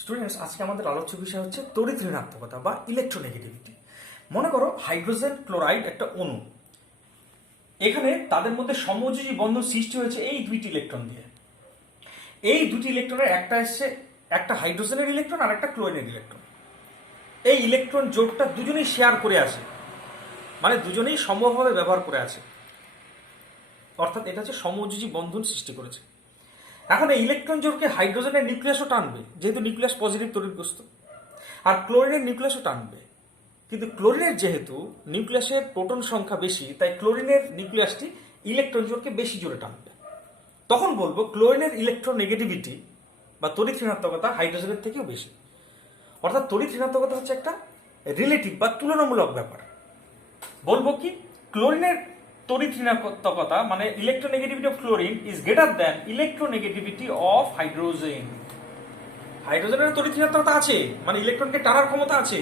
Students, আজকে আমাদের আলোচ্য বিষয় হচ্ছে তড়িৎ ঋণাত্মকতা বা ইলেকট্রোনেগেটিভিটি। মনে করো হাইড্রোজেন ক্লোরাইড একটা অণু, এখানে তাদের মধ্যে সমযোজী বন্ধন সৃষ্টি হয়েছে এই দুইটি ইলেকট্রন দিয়ে। এই দুটি ইলেকট্রনের একটা এসছে একটা হাইড্রোজেনের ইলেকট্রন আর একটা ক্লোরিনের ইলেকট্রন। এই ইলেকট্রন জোটটা দুজনেই শেয়ার করে আছে, মানে দুজনেই সমভাবে ব্যবহার করে আছে, অর্থাৎ এটা হচ্ছে সমযোজী বন্ধন সৃষ্টি করেছে। এখন এই ইলেকট্রন জোটকে হাইড্রোজেনের নিউক্লিয়াসও টানবে, যেহেতু নিউক্লিয়াস পজিটিভ তড়িৎগ্রস্ত, আর ক্লোরিনের নিউক্লিয়াসও টানবে। কিন্তু ক্লোরিনের যেহেতু নিউক্লিয়াসের প্রোটন সংখ্যা বেশি, তাই ক্লোরিনের নিউক্লিয়াসটি ইলেকট্রন জোটকে বেশি জোরে টানবে। তখন বলবো ক্লোরিনের ইলেকট্রোনেগেটিভিটি বা তড়িৎ ঋণাত্মকতা হাইড্রোজেনের থেকেও বেশি। অর্থাৎ তড়িৎ ঋণাত্মকতা হচ্ছে একটা রিলেটিভ বা তুলনামূলক ব্যাপার। বলবো কি, ক্লোরিনের তড়িৎ ঋণাত্মকতা মানে electronegativity of chlorine is greater than electronegativity of hydrogen. হাইড্রোজেনের তড়িৎ ঋণাত্মকতা আছে, মানে ইলেকট্রনকে টানার ক্ষমতা আছে।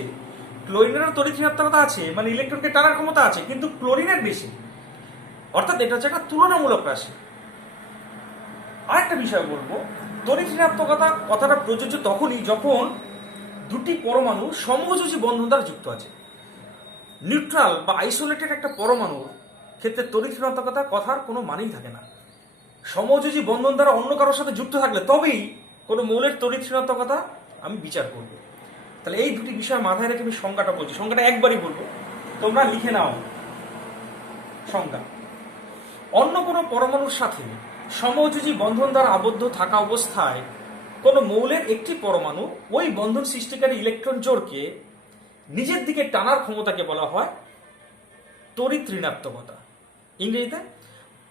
ক্লোরিনের তড়িৎ ঋণাত্মকতা আছে, মানে ইলেকট্রনকে টানার ক্ষমতা আছে, কিন্তু ক্লোরিনের বেশি। অর্থাৎ এটা হচ্ছে একটা তুলনামূলক রাশি। আরেকটা বিষয় বলবো, তড়িৎ ঋণাত্মকতা কথাটা প্রযোজ্য তখনই যখন দুটি পরমাণু সমযোজী বন্ধন দ্বারা যুক্ত আছে। নিউট্রাল বা আইসোলেটেড একটা পরমাণুর ক্ষেত্রে তড়িৎ ঋণাত্মকতা কথার কোনো মানেই থাকে না। সমযোজী বন্ধন দ্বারা অন্য কারোর সাথে যুক্ত থাকলে তবেই কোনো মৌলের তড়িৎ ঋণাত্মকতা আমি বিচার করব। তাহলে এই দুটি বিষয় মাথায় রেখে আমি সংজ্ঞাটা বলছি। সংজ্ঞাটা একবারই বলবো, তোমরা লিখে নাও। সংজ্ঞা: অন্য কোনো পরমাণুর সাথে সমযোজী বন্ধন দ্বারা আবদ্ধ থাকা অবস্থায় কোনো মৌলের একটি পরমাণু ওই বন্ধন সৃষ্টিকারী ইলেকট্রন জোড়কে নিজের দিকে টানার ক্ষমতাকে বলা হয় তড়িৎ ঋণাত্মকতা। ইংরেজিতে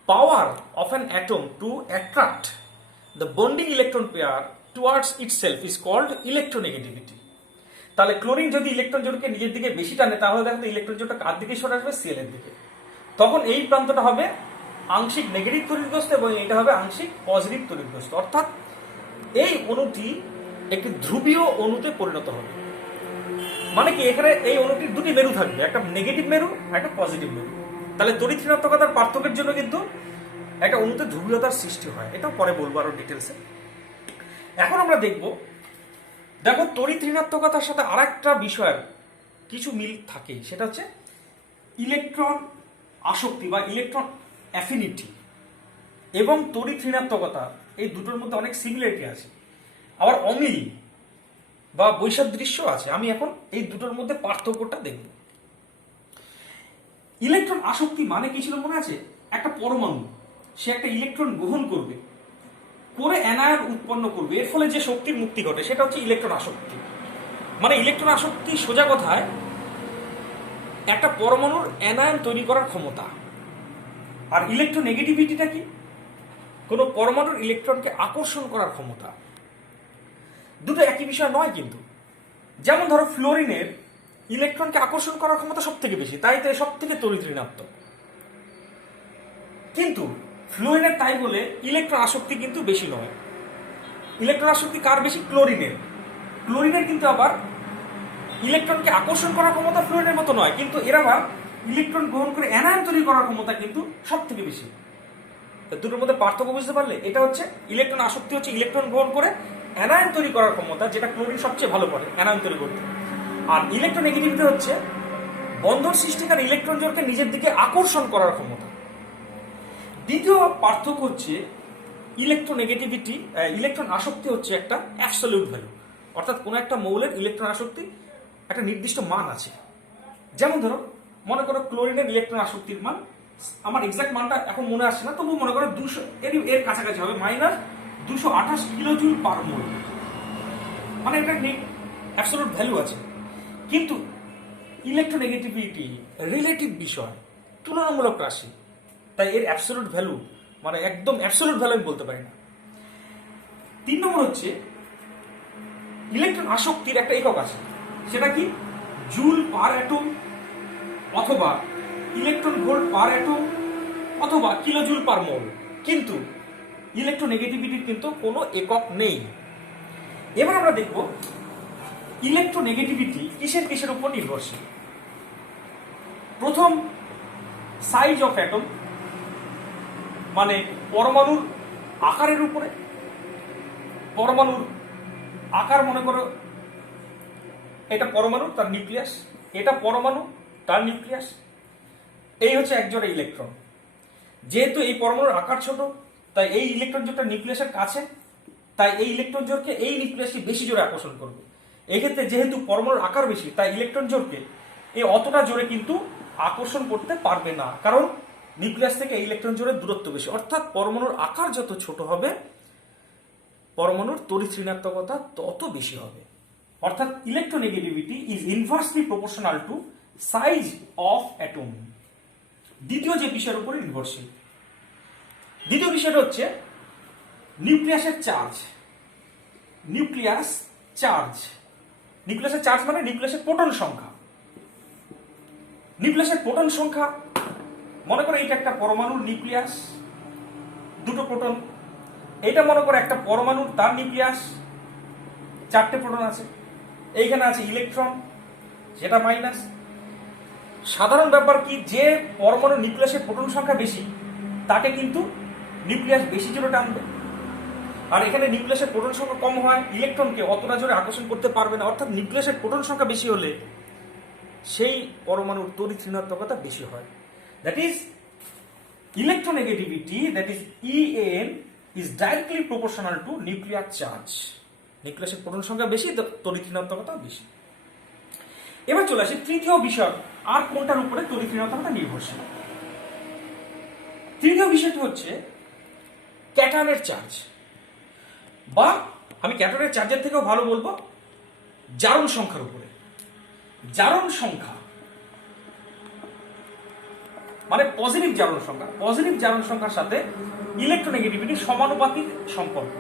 power of an atom to attract the bonding electron pair towards itself is called electronegativity. তাহলে ক্লোরিন যদি ইলেকট্রন জোড়কে নিজের দিকে বেশি টানে, তাহলে দেখো ইলেকট্রন জোড়টা কার দিকে সরে আসবে? সিএল এর দিকে। তখন এই প্রান্তটা হবে আংশিক নেগেটিভ তড়িৎগ্রস্ত এবং এটা হবে আংশিক পজিটিভ তড়িৎগ্রস্ত। অর্থাৎ এই অণুটি একটি ধ্রুবীয় অণুতে পরিণত হবে। মানে কি, এখানে এই অণুটির দুটি মেরু থাকবে, একটা নেগেটিভ মেরু আর একটা পজিটিভ মেরু। তাহলে তড়িৎ ঋণাত্মকতার পার্থক্যের জন্য কিন্তু একটা অণুতে ধ্রুবীয়তার সৃষ্টি হয়। এটাও পরে বলবো আরো ডিটেলসে। এখন আমরা দেখো তড়িৎ ঋণাত্মকতার সাথে আর একটা বিষয়ের কিছু মিল থাকে, সেটা হচ্ছে ইলেকট্রন আসক্তি বা ইলেকট্রন অ্যাফিনিটি এবং তড়িৎ ঋণাত্মকতা, এই দুটোর মধ্যে অনেক সিমিলারিটি আছে, আবার অমিল বা বৈসাদৃশ্য আছে। আমি এখন এই দুটোর মধ্যে পার্থক্যটা দেখব। ইলেকট্রন আসক্তি মানে কি ছিল মনে আছে? একটা পরমাণু সে একটা ইলেকট্রন গ্রহণ করবে, করে অ্যানায়ন উৎপন্ন করবে, এর ফলে যে শক্তির মুক্তি ঘটে সেটা হচ্ছে ইলেকট্রন আসক্তি। মানে ইলেকট্রন আসক্তি সোজা কথায় একটা পরমাণুর অ্যানায়ন তৈরি করার ক্ষমতা। আর ইলেকট্রোনেগেটিভিটিটা কি? কোনো পরমাণুর ইলেকট্রনকে আকর্ষণ করার ক্ষমতা। দুটো একই বিষয় নয় কিন্তু। যেমন ধরো ফ্লোরিনের ইলেকট্রনকে আকর্ষণ করার ক্ষমতা সব থেকে বেশি, তাই তো সব থেকে তড়িৎ ঋণাত্মক। কিন্তু ফ্লোরিনের তাই বলে ইলেকট্রন আসক্তি কিন্তু বেশি নয়। ইলেকট্রন আসক্তি কার বেশি? ক্লোরিনের। ক্লোরিনের কিন্তু আবার ইলেকট্রনকে আকর্ষণ করার ক্ষমতা ফ্লোরিনের মতো নয়, কিন্তু এর আবার ইলেকট্রন গ্রহণ করে অ্যানায়ন তৈরি করার ক্ষমতা কিন্তু সব থেকে বেশি। দুটোর মধ্যে পার্থক্য বুঝতে পারলে? এটা হচ্ছে ইলেকট্রন আসক্তি হচ্ছে ইলেকট্রন গ্রহণ করে অ্যানায়ন তৈরি করার ক্ষমতা, যেটা ক্লোরিন সবচেয়ে ভালো করে অ্যানায়ন তৈরি করতে। আর ইলেকট্রোনেগেটিভিটি হচ্ছে বন্ধন সৃষ্টিকারী ইলেকট্রন জোড়কে নিজের দিকে আকর্ষণ করার ক্ষমতা। দ্বিতীয় পার্থক্য হচ্ছে ইলেকট্রোনেগেটিভিটি, ইলেকট্রন আসক্তি হচ্ছে একটা অ্যাবসলিউট ভ্যালু, অর্থাৎ কোনো একটা মৌলের ইলেকট্রন আসক্তি একটা নির্দিষ্ট মান আছে। যেমন ধরো মনে করো ক্লোরিনের ইলেকট্রন আসক্তির মান, আমার এক্সাক্ট মানটা এখন মনে আসছে না, তবু মনে করো 200 এর কাছাকাছি হবে, -228 কিলোজুল পার মোল। মানে এটা অ্যাবসলিউট ভ্যালু আছে। কিন্তু ইলেকট্রোনেগেটিভিটি রিলেটিভ বিষয়, তুলনামূলক রাশি, তাই এর অ্যাবসলিউট ভ্যালু মানে একদম অ্যাবসলিউট ভ্যালু আমি বলতে পারি না। 3 নম্বর হচ্ছে ইলেকট্রন আসক্তির একটা একক আছে, সেটা কি? জুল পার অ্যাটম অথবা ইলেকট্রন ভোল্ট পার অ্যাটম অথবা কিলোজুল পার মোল। কিন্তু ইলেকট্রোনেগেটিভিটির কিন্তু কোনো একক নেই। এবার আমরা দেখব ইলেকট্রোনেগেটিভিটি কিসের উপর নির্ভরশীল। প্রথম, সাইজ অফ অ্যাটম, মানে পরমাণুর আকারের উপরে, পরমাণুর আকার মনে করো এটা পরমাণু তার নিউক্লিয়াস, এটা পরমাণু তার নিউক্লিয়াস, এই হচ্ছে একজোড়া ইলেকট্রন। যেহেতু এই পরমাণুর আকার ছোট, তাই এই ইলেকট্রন জোড়টা নিউক্লিয়াসের কাছে, তাই এই ইলেকট্রন জোড়কে এই নিউক্লিয়াসকে বেশি জোরে আকর্ষণ করবে। এক্ষেত্রে যেহেতু পরমাণুর আকার বেশি, তাই ইলেকট্রন জোড়কে এই অতটা জোরে কিন্তু আকর্ষণ করতে পারবে না, কারণ নিউক্লিয়াস থেকে এই ইলেকট্রন জোড়ের দূরত্ব বেশি। অর্থাৎ পরমাণুর আকার যত ছোট হবে, পরমাণুর তড়িৎ ঋণাত্মকতা তত বেশি হবে। অর্থাৎ electronegativity is inversely proportional to size of atom. দ্বিতীয় যে বিষয়ের উপরে নির্ভরশীল, দ্বিতীয় বিষয়টা হচ্ছে নিউক্লিয়াসের চার্জ। নিউক্লিয়াস চার্জ, নিউক্লিয়াসের চার্জ মানে নিউক্লিয়াসের প্রোটন সংখ্যা। নিউক্লিয়াসের প্রোটন সংখ্যা, মনে করো এটা একটা পরমাণুর নিউক্লিয়াস, দুটো প্রোটন। এটা মনে করো একটা পরমাণুর তার নিউক্লিয়াস, চারটে প্রোটন আছে। এইখানে আছে ইলেকট্রন, যেটা মাইনাস। সাধারণ ব্যাপার কি, যে পরমাণু নিউক্লিয়াসের প্রোটন সংখ্যা বেশি তাকে কিন্তু নিউক্লিয়াস বেশি জোরে টানবে, আর এখানে নিউক্লিয়াসের প্রোটন সংখ্যা কম হয়, ইলেকট্রনকে অতটা জোরে আকর্ষণ করতে পারবে না। অর্থাৎ নিউক্লিয়াসের প্রোটন সংখ্যা বেশি হলে সেই পরমাণুর তড়িৎ ঋণাত্মকতা বেশি হয়। That is electronegativity, that is EN is directly proportional to nuclear charge. নিউক্লিয়াসের প্রোটন সংখ্যা বেশি, তড়িৎ ঋণাত্মকতা বেশি। এবার চলে আসি তৃতীয় বিষয়, আর কোনটার উপরে তড়িৎ ঋণাত্মকতা নির্ভরশীল। তৃতীয় বিষয়টি হচ্ছে ক্যাটায়নের চার্জ, বা আমি ক্যাটায়নের চার্জের থেকেও ভালো বলবো জারণ সংখ্যার উপরে। জারণ সংখ্যা মানে পজিটিভ জারণ সংখ্যা, পজিটিভ জারণ সংখ্যার সাথে ইলেকট্রোনেগেটিভিটি সমানুপাতিক সম্পর্ক।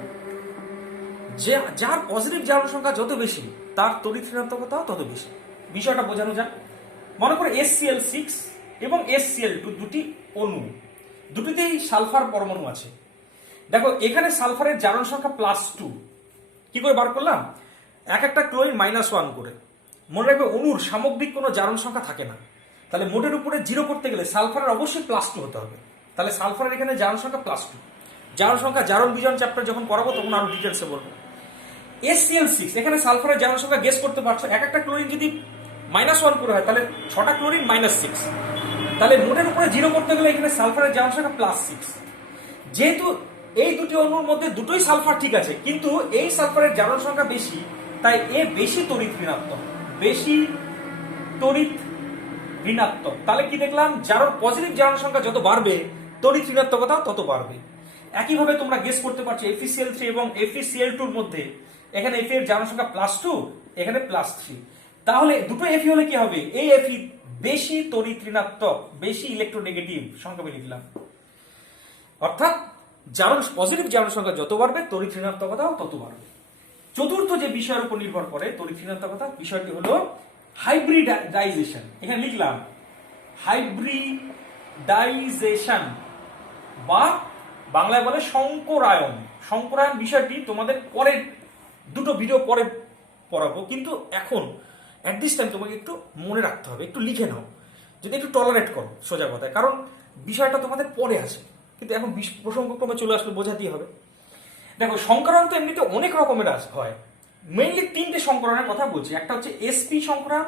যার পজিটিভ জারণ সংখ্যা যত বেশি, তার তড়িৎ ঋণাত্মকতাও তত বেশি। বিষয়টা বোঝানো যাক। মনে করো HCl6 এবং HCl2 দুটি অণু, দুটিতেই সালফার পরমাণু আছে। দেখো এখানে সালফারের জারণ সংখ্যা +2। কি করে বার করলাম? এক একটা ক্লোরিন -1 করে। মনে রাখবে অণুর সামগ্রিক কোনো জারণ সংখ্যা থাকে না, তাহলে মোটের উপরে 0 করতে গেলে সালফারের অবশ্যই +2 হতে হবে। তাহলে সালফারের এখানে জারণ সংখ্যা +2। জারণ সংখ্যা জারণ বিজন চ্যাপ্টার যখন পড়াবো তখন আরো ডিটেলসে বলবো। HCl6, এখানে সালফারের জারণ সংখ্যা গেস করতে পারছো। এক একটা ক্লোরিন যদি -1 করে হয়, তাহলে 6টা ক্লোরিন -6। তাহলে মোটের উপরে 0 করতে গেলে এখানে সালফারের জারণ সংখ্যা +6। যেহেতু এই দুটি অণুর মধ্যে দুটোই সালফার ঠিক আছে, কিন্তু এই সালফারের জারণ সংখ্যা বেশি, তাই এ বেশি তড়িৎ ঋণাত্মক, বেশি তড়িৎ ঋণাত্মক। তাহলে কি দেখলাম? জারণ পজিটিভ জারণ সংখ্যা যত বাড়বে, তড়িৎ ঋণাত্মকতা তত বাড়বে। একইভাবে তোমরা গেস করতে পারছো FeCl3 এবং FeCl2 এর মধ্যে, এখানে Fe এর জারণ সংখ্যা +2, এখানে +3। তাহলে দুটো Fe হলে কি হবে? এই Fe বেশি তড়িৎ ঋণাত্মক, বেশি ইলেকট্রোনেগেটিভ সংখ্যা লিখলাম। অর্থাৎ জারণ পজিটিভ জারণ সংখ্যা যত বাড়বে, তড়িৎ ঋণাত্মকতাও তত বাড়বে। চতুর্থ যে বিষয়ের উপর নির্ভর করে তড়িৎ ঋণাত্মকতা, বিষয়টি হলো হাইব্রিডাইজেশন। এখানে লিখলাম হাইব্রিডাইজেশন, বা বাংলায় বলে সংকরায়ন। সংকরায়ন বিষয়টি তোমাদের পরের দুটো ভিডিও পরে পড়াবো, কিন্তু এখন অ্যাট দিস টাইম তোমাকে একটু মনে রাখতে হবে, একটু লিখে নাও, যদি একটু টলারেট করো সোজা কথায়, কারণ বিষয়টা তোমাদের পরে আসে, কিন্তু এখন প্রসঙ্গক্রমে চলে আসলে বোঝাতেই হবে। দেখো সংকরায়ন তো এমনিতে অনেক রকমের হয়, মেইনলি 3টে সংকরায়নের কথা বলছি। একটা হচ্ছে sp সংকরায়ন,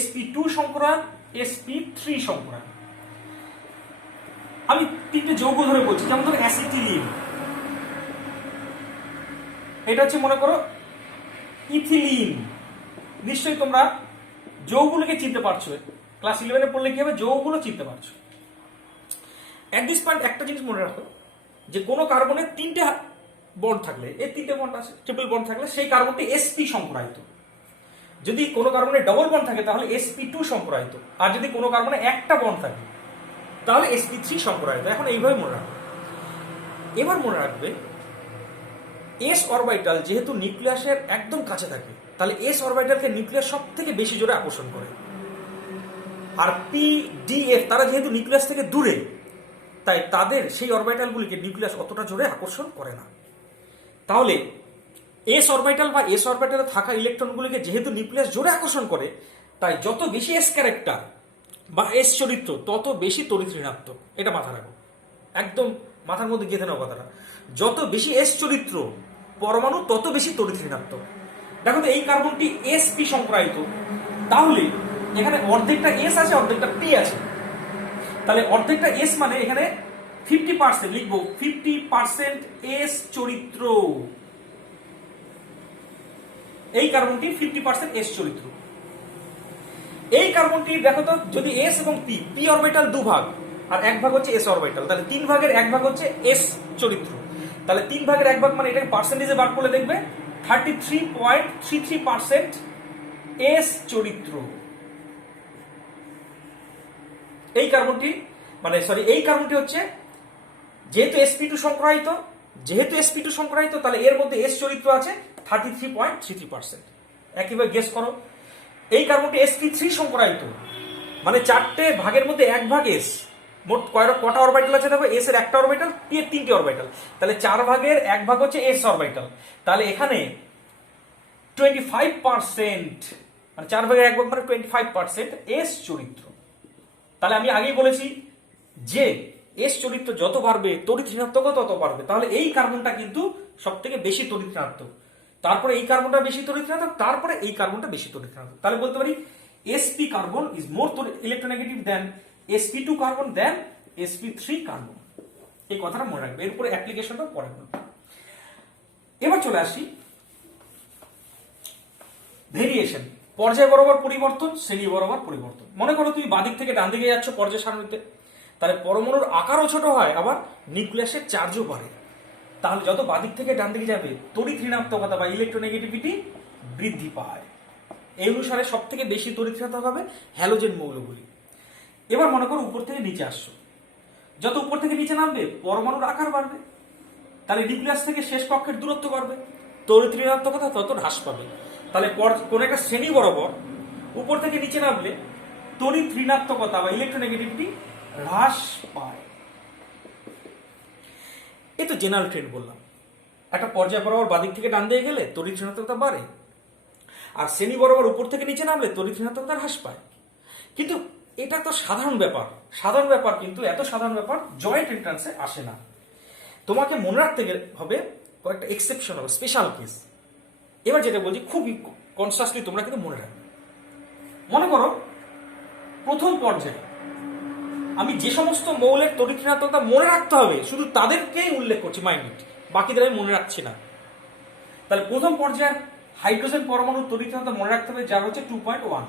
sp2 সংকরায়ন, sp3 সংকরায়ন। আমি 3টে যৌগ ধরে বলছি, যেমন ধরো অ্যাসিটিলিন, এটা হচ্ছে মনে করো ইথিলিন। নিশ্চয়ই তোমরা যৌগগুলোকে চিনতে পারছো, ক্লাস 11-এ পড়লে কি হবে, যৌগগুলো চিনতে পারছো। এট দিস পয়েন্ট একটা জিনিস মনে রাখো, যে কোনো কার্বনের 3টে বন্ড থাকলে, এই 3টে বন্ড আছে, ট্রিপল বন্ড থাকলে সেই কার্বনটি sp সংকরায়িত। যদি কোনো কার্বনে ডবল বন্ড থাকে তাহলে sp2 সংকরায়িত, আর যদি কোনো কার্বনে একটা বন্ড থাকে তাহলে sp3 সংকরায়িত। এখন এইভাবে মনে রাখবে। এবার মনে রাখবে s অরবিটাল যেহেতু নিউক্লিয়াসের একদম কাছে থাকে, তাহলে s অরবিটালকে নিউক্লিয়াস সব থেকে বেশি জোরে আকর্ষণ করে। আর p d f তারা যেহেতু নিউক্লিয়াস থেকে দূরে, তাই তাদের সেই অরবিটালগুলিকে নিউক্লিয়াস অতটা জোরে আকর্ষণ করে না। তাহলে s অরবিটাল বা s অরবিটালে থাকা ইলেকট্রনগুলিকে যেহেতু নিউক্লিয়াস জোরে আকর্ষণ করে, তাই যত বেশি s ক্যারেক্টার বা s চরিত্র তত বেশি তড়িৎ ঋণাত্মক। এটা মাথা রাখো, একদম মাথার মধ্যে গেঁথে নাও কথাটা। যত বেশি s চরিত্র পরমাণু তত বেশি তড়িৎ ঋণাত্মক। দেখো তো এই কার্বনটি sp সংক্রায়িত, তাহলে এখানে অর্ধেকটা s আছে, অর্ধেকটা p আছে। তাহলে অর্ধেকটা s মানে এখানে 50% লিখবো, 50% s চরিত্র। এই কার্বনটি 50% s চরিত্র। এই কার্বনটি দেখো তো, যদি s এবং p অরবিটাল দুভাগ আর এক ভাগ হচ্ছে s অরবিটাল, তাহলে 3 ভাগের 1 ভাগ হচ্ছে s চরিত্র। তাহলে 3 ভাগের 1 ভাগ মানে এটাকে পার্সেন্টেজে ভাগ করলে দেখবে 33.33% s চরিত্র। এই কার্বনটি এই কার্বনটি হচ্ছে যেহেতু sp2 সংক্রায়িত, তাহলে এর মধ্যে s চরিত্র আছে 33.33%। একইভাবে গেস করো, এই কার্বনটি sp3 সংক্রায়িত, মানে 4টে ভাগের মধ্যে 1 ভাগ s। মোট কটা অরবিটাল আছে দেখো, s এর একটা অরবিটাল, p এর 3টে অরবিটাল, তাহলে 4 ভাগের 1 ভাগ হচ্ছে s অরবিটাল। তাহলে এখানে 25%, মানে 4 ভাগের 1 ভাগ মানে 25% s চরিত্র। তাহলে আমি আগেই বলেছি যে s চরিত্র যত বাড়বে তড়িৎ ঋণাত্মকও তত বাড়বে। তাহলে এই কার্বনটা কিন্তু সবথেকে বেশি তড়িৎ ঋণাত্মক, তারপরে এই কার্বনটা বেশি তড়িৎ ঋণাত্মক, তারপরে এই কার্বনটা বেশি তড়িৎ ঋণাত্মক। তাহলে বলতে পারি sp carbon is more electronegative than sp2 carbon than sp3 carbon. এই কথাটা মনে রাখবে, এরপরে অ্যাপ্লিকেশনটা পরে বলবো। এবার চলে আসি ভেরিয়েশন, পর্যায় বরাবর পরিবর্তন, শ্রেণী বরাবর পরিবর্তন। মনে করো তুমি বাদিক থেকে ডান দিকে যাচ্ছ পর্যায় সারণীতে, তাহলে পরমাণুর আকারও ছোট হয়, আবার নিউক্লিয়াসের চার্জও বাড়ে। তাহলে যত বাদিক থেকে ডান দিকে যাবে তড়িৎ ঋণাত্মকতা বা ইলেকট্রোনেগেটিভিটি বৃদ্ধি পায়। এই অনুসারে সব থেকে বেশি তড়িৎ ঋণাত্মক হবে হ্যালোজেন মৌলগুলি। এবার মনে করো উপর থেকে নিচে আসছো, যত উপর থেকে নিচে নামবে পরমাণুর আকার বাড়বে, তাহলে নিউক্লিয়াস থেকে শেষ কক্ষের দূরত্ব বাড়বে, তড়িৎ ঋণাত্মকতা তত হ্রাস পাবে। তাহলে কোন একটা শ্রেণী বরাবর উপর থেকে নিচে নামলে তড়িৎ ঋণাত্মকতা বা ইলেকট্রোনেগেটিভিটি হ্রাস পায়। এই তো জেনারেল ট্রেন্ড বললাম, একটা পর্যায় বরাবর বাদিক থেকে ডান দিকে গেলে তড়িৎ ঋণাত্মকতা বাড়ে, আর শ্রেণী বরাবর উপর থেকে নিচে নামলে তড়িৎ ঋণাত্মকতা হ্রাস পায়। কিন্তু এটা তো সাধারণ ব্যাপার, কিন্তু এত সাধারণ ব্যাপার জয়েন্ট এন্ট্রান্সে আসে না। তোমাকে মনে রাখতে হবে কয়েকটা এক্সেপশনাল স্পেশাল কেস। এবার যেটা বলছি খুবই কনসাসলি তোমরা কিন্তু মনে রাখবে। মনে করো প্রথম পর্যায়ে আমি যে সমস্ত মৌলের তড়িৎ ঋণাত্মকতা মনে রাখতে হবে শুধু তাদেরকেই উল্লেখ করছি, মাইন্ড, বাকিদের আমি মনে রাখছি না। তাহলে প্রথম পর্যায়ে হাইড্রোজেন পরমাণুর তড়িৎ ঋণাত্মকতা মনে রাখতে হবে, যার হচ্ছে 2.1।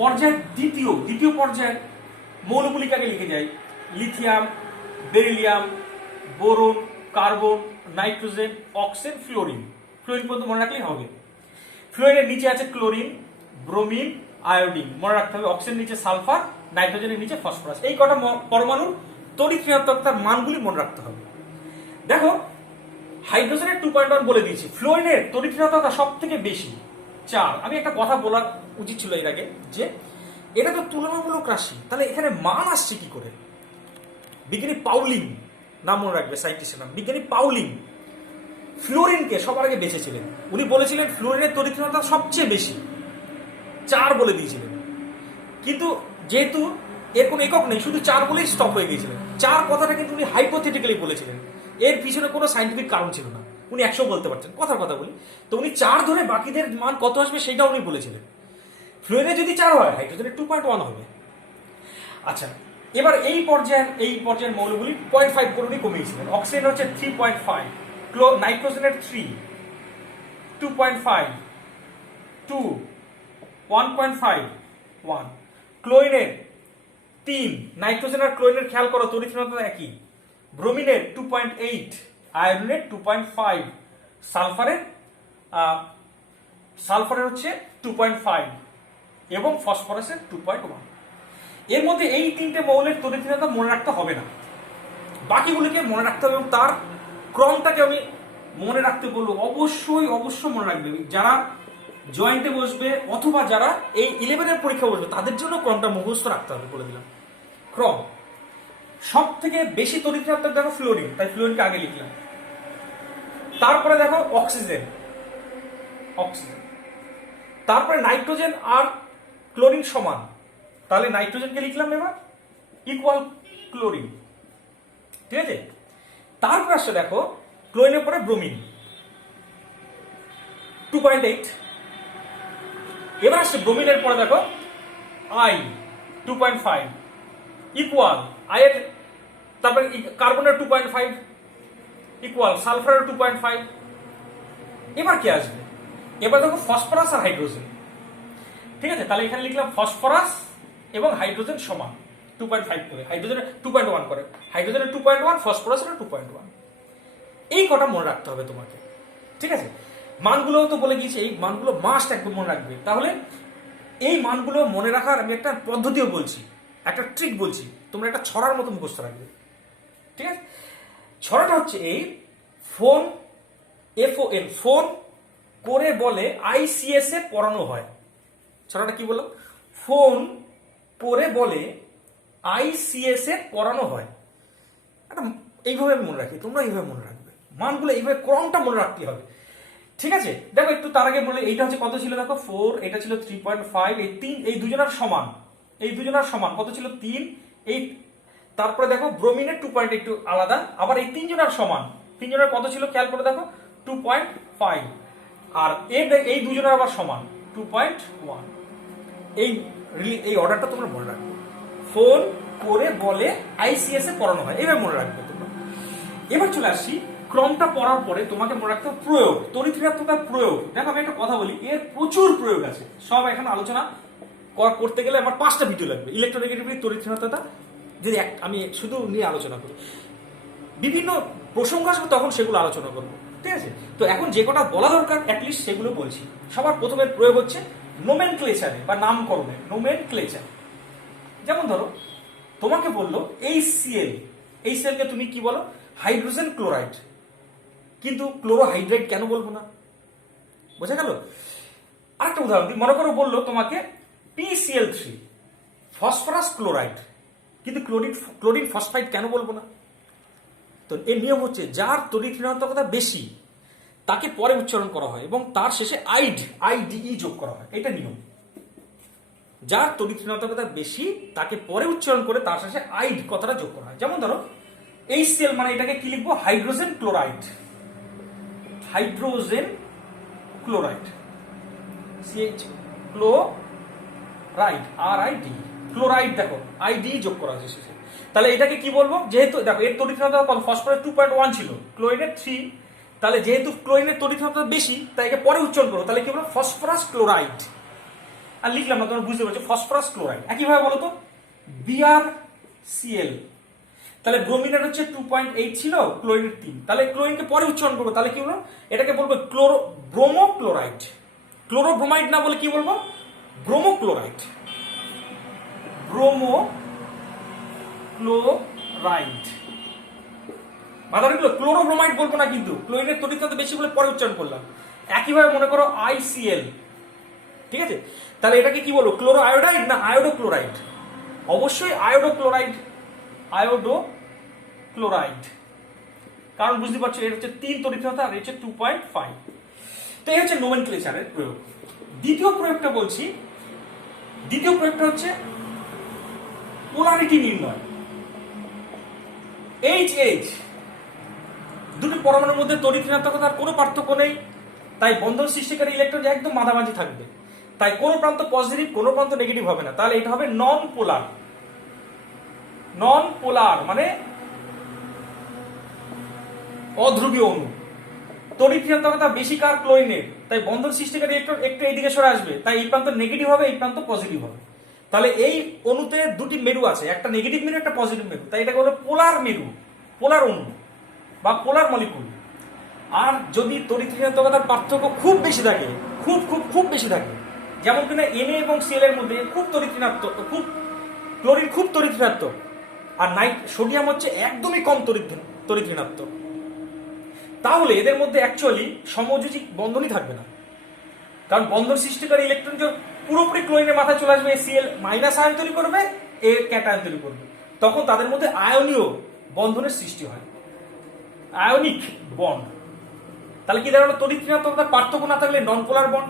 পর্যায় দ্বিতীয় পর্যায়ের মৌলগুলিকাকে লিখে যায়, lithium, beryllium, boron, carbon, nitrogen, oxygen, fluorine পর্যন্ত মনে রাখলেই হবে। ফ্লোরিনের নিচে আছে ক্লোরিন, ব্রোমিন, আয়োডিন মনে রাখতে হবে, অক্সিজেন নিচে সালফার, নাইট্রোজেনের নিচে ফসফরাস। এই কটা পরমাণুর তড়িৎ ঋণাত্মকতার মানগুলি মনে রাখতে হবে। দেখো হাইড্রোজেনের 2.1 বলে দিয়েছি, ফ্লোরিনের তড়িৎ ঋণাত্মকতা সব থেকে বেশি 4। আমি একটা কথা বলা উচিত ছিল এর আগে, যে এটা তো তুলনামূলক রাশি, তাহলে এখানে মান আসছে কি করে? বিজ্ঞানী পাউলিং, নাম মনে রাখবে, সাইন্টিস্টের নাম বিজ্ঞানী পাউলিং, ফ্লোরিনকে সবার আগে বেঁচেছিলেন। উনি বলেছিলেন ফ্লোরিনের তড়িৎ ঋণাত্মকতা সবচেয়ে বেশি, 4 বলে দিয়েছিলেন। কিন্তু যেহেতু এর কোনো একক নেই, শুধু 4 বলেই স্টপ হয়ে গিয়েছিলেন। 4 কথাটা কিন্তু উনি হাইপোথেটিক্যালি বলেছিলেন, এর পিছনে কোনো সাইন্টিফিক কারণ ছিল না। উনি 100 বলতে পারতেন, কথার কথা বলি, তো উনি 4 ধরে বাকিদের মান কত আসবে সেটা উনি বলেছিলেন। ফ্লোরিনে যদি 4 হয়, হাইড্রোজেনের 2.1 হবে। আচ্ছা, এবার এই পর্যায়ের মৌলগুলি 0.5 করে উনি কমিয়েছিলেন। অক্সিজেন হচ্ছে 3.5, নাইট্রোজেনের 3, 2.5, 2, 1.5, 1, ক্লোরিনের 3, নাইট্রোজেন আর ক্লোরিনের খেয়াল করো তড়িৎ ঋণাত্মকতা একই, ব্রোমিনের 2.8, আয়োডিনের 2.5, সালফারের হচ্ছে 2.5 এবং ফসফরাসের 2.1। এর মধ্যে এই 3টে মৌলের তড়িৎ ঋণাত্মকতা মনে রাখতে হবে না, বাকিগুলিকে মনে রাখতে হবে, এবং তার ক্রমটাকে আমি মনে রাখতে বলবো। অবশ্যই মনে রাখবে, যারা জয়েন্টে বসবে অথবা যারা এই 11-এর পরীক্ষা বসবে তাদের জন্য ক্রমটা মুখস্থ রাখতে হবে, বলে দিলাম। ক্রম সব থেকে বেশি তড়িৎ ঋণাত্মক দেখো ফ্লোরিন, তাই ফ্লোরিনকে আগে লিখলাম। তারপরে দেখো অক্সিজেন, তারপরে নাইট্রোজেন আর ক্লোরিন সমান, তাহলে নাইট্রোজেনকে লিখলাম এবার ইকুয়াল ক্লোরিন, ঠিক আছে। তারপর আসছে দেখো ক্লোরিনের পরে ব্রোমিন 2.8। এবার আসছে ব্রোমিনের পরে দেখো আই 2.5 ইকুয়াল আয়ের, তারপরে কার্বনের 2.5 ইকুয়াল সালফারের 2.5। এবার কি আসবে? এবার দেখো ফসফরাস আর হাইড্রোজেন। ঠিক আছে, তাহলে এখানে লিখলাম ফসফরাস এবং হাইড্রোজেন সমান 2.5 করে, হাইড্রোজেনের 2.1 করে, হাইড্রোজেনের 2.1, ফসফরাসের 2.1। এই কটা মনে রাখতে হবে তোমাকে। ঠিক আছে, মানগুলো তো বলে গিয়েছি, এই মানগুলো মাস্ট একদম মনে রাখবে। তাহলে এই মানগুলো মনে রাখার আমি একটা পদ্ধতিও বলছি, একটা ট্রিক বলছি, তোমরা একটা ছড়ার মতো মুখস্থ রাখবে। ঠিক আছে, ছড়াটা হচ্ছে এই ফোন, FON, ফোন করে বলে ICS এ পড়ানো হয়। ছড়াটা কি বললাম? ফোন করে বলে ICS এ পড়ানো হয়। এইভাবে আমি মনে রাখি, তোমরা এইভাবে মনে রাখবে, মানগুলো এইভাবে ক্রমটা মনে রাখতে হবে। ঠিক আছে, দেখো একটু তার আগে বলে এইটা হচ্ছে কত ছিল, দেখো 4, এটা ছিল 3.5, এই দুজনের সমান, এই দুজনের সমান কত ছিল 3, এই তারপরে দেখো ব্রোমিনের 2. একটু আলাদা, আবার এই তিনজনের সমান, তিনজনের কত ছিল খেয়াল করে দেখো 2.5, আর এই দুজনের আবার সমান 2.1। এই অর্ডারটা তোমরা মনে রাখবে। ফোন করে বলে ICS এ পড়ানো হয়, এইভাবে মনে রাখবে তোমরা। এবার চলে আসছি ক্রমটা পড়ার পরে তোমাকে মনে রাখতে হবে প্রয়োগ, তড়িৎ ঋণাত্মকতার প্রয়োগ। দেখো আমি একটা কথা বলি, এর প্রচুর প্রয়োগ আছে, সব এখন আলোচনা করতে গেলে আমার 5টা ভিডিও লাগবে। ইলেকট্রোনেগেটিভিটি, তড়িৎ ঋণাত্মকতা যদি আমি শুধু নিয়ে আলোচনা করি, বিভিন্ন প্রসঙ্গ আসবে তখন সেগুলো আলোচনা করবো। ঠিক আছে, তো এখন যে কটা বলা দরকার অ্যাটলিস্ট সেগুলো বলছি। সবার প্রথমে প্রয়োগ হচ্ছে নোমেনক্লেচারে বা নামকরণে, নোমেনক্লেচার। যেমন ধরো তোমাকে বললো HCl, HCl কে তুমি কি বলো? হাইড্রোজেন ক্লোরাইড, কিন্তু ক্লোরোহাইড্রেট কেন বলবো না? বোঝা গেল? আরেকটা উদাহরণ দিই, মনে করো বললো তোমাকে PCl3, ফসফরাস ক্লোরাইড, কিন্তু ক্লোরিন ফসফাইড কেন বলবো না? তো এর নিয়ম হচ্ছে যার তড়িৎ ঋণাত্মকতা বেশি তাকে পরে উচ্চারণ করা হয় এবং তার শেষে IDE যোগ করা হয়, এটা নিয়ম। যার তড়িৎ ঋণাত্মকতা বেশি তাকে পরে উচ্চারণ করে তার শেষে আইড কথাটা যোগ করা হয়। যেমন ধরো HCl মানে এটাকে কি লিখবো? Hydrogen chloride, hydrogen chloride, CH chloride, RID, chloride, দেখো IDE যোগ করা হয়েছে শেষে। তাহলে এটাকে কি বলবো? যেহেতু দেখো এর তড়িৎ ঋণাত্মকতা কত, ফসফরাস 2.1 ছিল, ক্লোরিনের 3, তাহলে যেহেতু ক্লোরিনের তড়িৎ ঋণাত্মকতা বেশি তাই একে পরে উচ্চারণ করো, তাহলে কি বলবো? Phosphorus chloride. আর লিখলাম না, তোমরা বুঝতে পারছো, ফসফরাস ক্লোরাইড। একইভাবে বলো তো BrCl, তাহলে ব্রোমিনের হচ্ছে 2.8 ছিল, ক্লোরিনের 3, তাহলে ক্লোরিনকে পরে উচ্চারণ করবো, তাহলে কি বলবো? এটাকে বলবো ব্রোমোক্লোরাইড। ক্লোরোব্রোমাইড না বলে কি বলবো? ব্রোমোক্লোরাইড, ব্রোমোক্লোরাইড। মাথা রাখলো, ক্লোরোব্রোমাইড বলবো না, কিন্তু ক্লোরিনের তড়িৎ বেশি বলে পরে উচ্চারণ করলাম। একইভাবে মনে করো ICl, ঠিক আছে, তাহলে এটাকে কি বলবো? ক্লোরো আয়োডাইড না আয়োডো ক্লোরাইড? অবশ্যই আয়োডো ক্লোরাইড, আয়োডো ক্লোরাইড, কারণ বুঝতে পারছো এর হচ্ছে 3 তড়িৎ আর হচ্ছে 2.5। তো এই হচ্ছে নোমেনক্লেচারের প্রয়োগ। দ্বিতীয় প্রয়োগটা বলছি, দ্বিতীয় প্রয়োগটা হচ্ছে পোলারিটি নির্ণয়। HH, দুটি পরমাণুর মধ্যে তড়িৎ ঋণাত্মকতার কোনো পার্থক্য নেই, তাই বন্ধন সৃষ্টিকারী ইলেকট্রন একদম মাঝামাঝি থাকবে, তাই কোনো প্রান্ত পজিটিভ কোনো প্রান্ত নেগেটিভ হবে না, তাহলে এটা হবে নন পোলার। নন পোলার মানে অধ্রুবীয় অণু। তড়িৎ ঋণাত্মকতা বেশি কার? ক্লোরিনের, তাই বন্ধন সৃষ্টিকারী ইলেকট্রন একটু এইদিকে সরে আসবে, তাই এই প্রান্ত নেগেটিভ হবে, এই প্রান্ত পজিটিভ হবে। তাহলে এই অণুতে দুটি মেরু আছে, একটা নেগেটিভ মেরু, একটা পজিটিভ মেরু, তাই এটাকে বলে পোলার মেরু, পোলার অণু বা পোলার মলিকুল। আর যদি তড়িৎ ঋণাত্মকতার পার্থক্য খুব বেশি থাকে, খুব খুব খুব বেশি থাকে, যেমন কিনা Na এবং Cl এর মধ্যে খুব তড়িৎ ঋণাত্মক, খুব ক্লোরিন খুব তড়িৎ ঋণাত্মক, আর সোডিয়াম হচ্ছে একদমই কম তড়িৎ ঋণাত্মক, তাহলে এদের মধ্যে অ্যাকচুয়ালি সমযোজী বন্ধনই থাকবে না। কারণ বন্ধন সৃষ্টিকারী ইলেকট্রন যে পুরোপুরি ক্লোরিনের মাথায় চলে আসবে, Cl মাইনাস আয়ন তৈরি করবে, A ক্যাটায়ন তৈরি করবে, তখন তাদের মধ্যে আয়নীয় বন্ধনের সৃষ্টি হয়, আয়নিক বন্ড। তাহলে কি দাঁড়ালো? তড়িৎ ঋণাত্মকতার পার্থক্য না থাকলে নন পোলার বন্ড,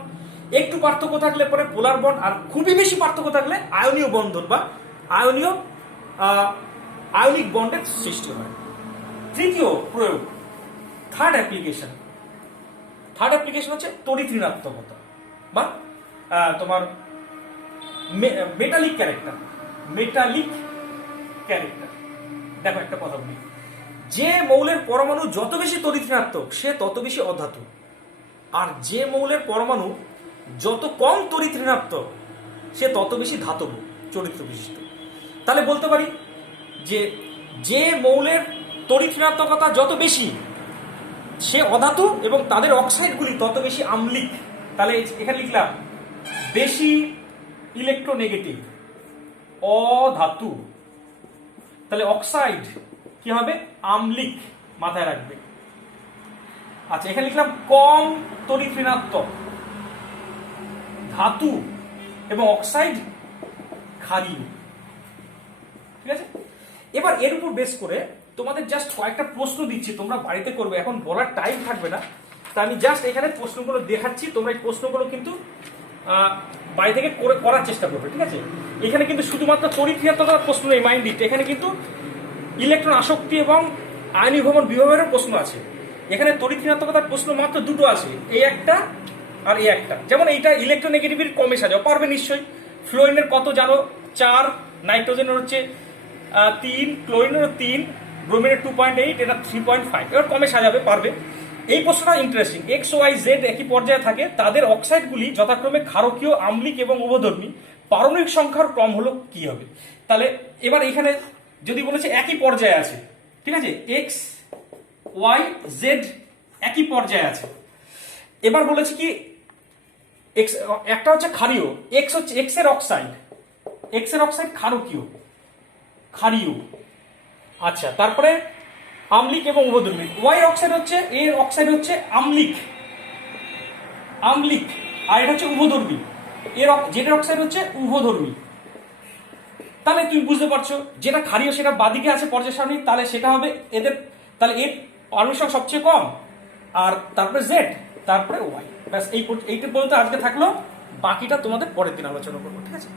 একটু পার্থক্য থাকলে পরে পোলার বন্ড, আর খুবই বেশি পার্থক্য থাকলে আয়নীয় বন্ধন বা আয়নিক বন্ডের সৃষ্টি হয়। তৃতীয় প্রয়োগ থার্ড অ্যাপ্লিকেশন হচ্ছে তড়িৎ ঋণাত্মকতা বা তোমার মেটালিক ক্যারেক্টার। দেখো একটা কথা বলি, যে মৌলের পরমাণু যত বেশি তড়িৎ ঋণাত্মক সে তত বেশি অধাতু, আর যে মৌলের পরমাণু যত কম তড়িৎ ঋণাত্মক সে তত বেশি ধাতব চরিত্র বিশিষ্ট। তাহলে বলতে পারি যে মৌলের তড়িৎ ঋণাত্মকতা যত বেশি সে অধাতু এবং তাদের অক্সাইডগুলি তত বেশি আম্লিক। তাহলে এখানে লিখলাম বেশি ইলেকট্রোনেগেটিভ, অধাতু। তাহলে অক্সাইড কি হবে? আম্লিক, মাথায় রাখবে। আচ্ছা, এখানে লিখলাম কম তড়িৎ ঋণাত্মক, ধাতু এবং অক্সাইড ক্ষারীয়। ঠিক আছে, এবার এর উপর বেস করে তোমাদের জাস্ট কয়েকটা প্রশ্ন দিচ্ছি, তোমরা বাড়িতে করবে, এখন বলার টাইম থাকবে না। তা আমি জাস্ট এখানে প্রশ্নগুলো দেখাচ্ছি, তোমরা এই প্রশ্নগুলো কিন্তু বাড়ি থেকে করার চেষ্টা করবে। ঠিক আছে, এখানে কিন্তু শুধুমাত্র তড়িৎ ঋণাত্মকতার প্রশ্ন নেই, মাইন্ড ইট। এখানে কিন্তু ইলেকট্রন আসক্তি এবং আয়নীয় ভবন বিভবেরও প্রশ্ন আছে। এখানে তড়িৎ ঋণাত্মকতার প্রশ্ন মাত্র দুটো আছে, এই একটা আর এই একটা। যেমন এইটা ইলেকট্রোনেগেটিভিটি কমে সাজাও, পারবে নিশ্চয়ই। ফ্লোরিনের কত জানো? 4, নাইট্রোজেনের হচ্ছে 3, ক্লোরিনের 3, ব্রোমিনের 2.8, এটা 3.5। এবার কমে সাজাবে, পারবে। এই প্রশ্নটা ইন্টারেস্টিং। এক্স ওয়াই জেড একই পর্যায়ে থাকে, তাদের অক্সাইডগুলি যথাক্রমে ক্ষারকীয়, আম্লিক এবং উভধর্মী। পারমাণবিক সংখ্যার ক্রম হলো কি হবে? তাহলে এবার এখানে যদি বলেছে একই পর্যায়ে আছে, ঠিক আছে, এক্স ওয়াই জেড একই পর্যায়ে আছে। এবার বলেছে কি এক্স একটা হচ্ছে ক্ষারীয়, এক্স হচ্ছে এক্স এর অক্সাইড ক্ষারীয়। আচ্ছা, তারপরে আম্লিক এবং উভধর্মী। ওয়াই অক্সাইড হচ্ছে, এর অক্সাইড হচ্ছে আম্লিক, আর এটা হচ্ছে উভধর্মী। জেডের অক্সাইড হচ্ছে উভধর্মী। তাহলে তুমি বুঝতে পারছো, যেটা ক্ষারীয় সেটা বাদিকে আছে পর্যায় সারণী, তাহলে সেটা হবে এদের, তাহলে এর পারমাণবিক সংখ্যা সবচেয়ে কম, আর তারপরে জেড, তারপরে ওয়াই। ব্যাস এইটা বলতে আজকে থাকলো, বাকিটা তোমাদের পরের দিন আলোচনা করবো। ঠিক আছে।